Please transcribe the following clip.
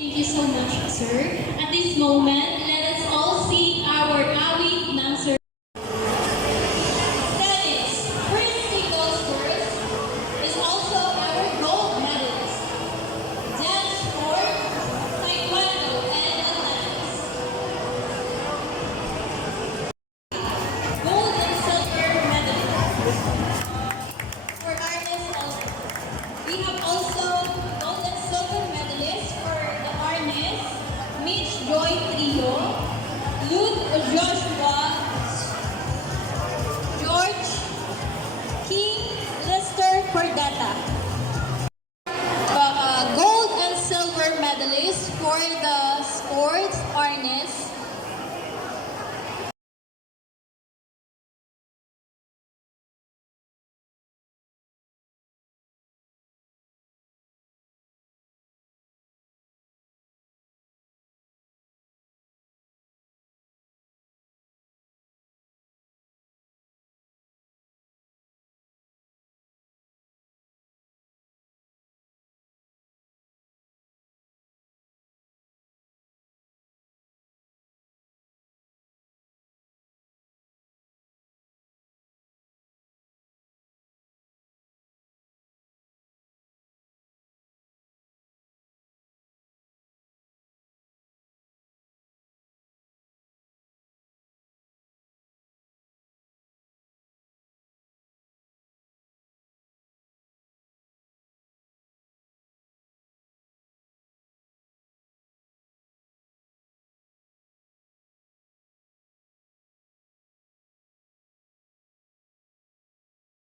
Thank you so much, sir. At this moment, let us all sing our awit ng Sir. Tennis, Christy goes first, is also our gold medalist. Dance sport, taekwondo, and athletics. Gold and silver medalist. For artists also. We have also gold and silver medalists for the harness, Mitch Joy Trio, Luke Joshua, George King Lester Cordata. Gold and silver medalists for the sports harness,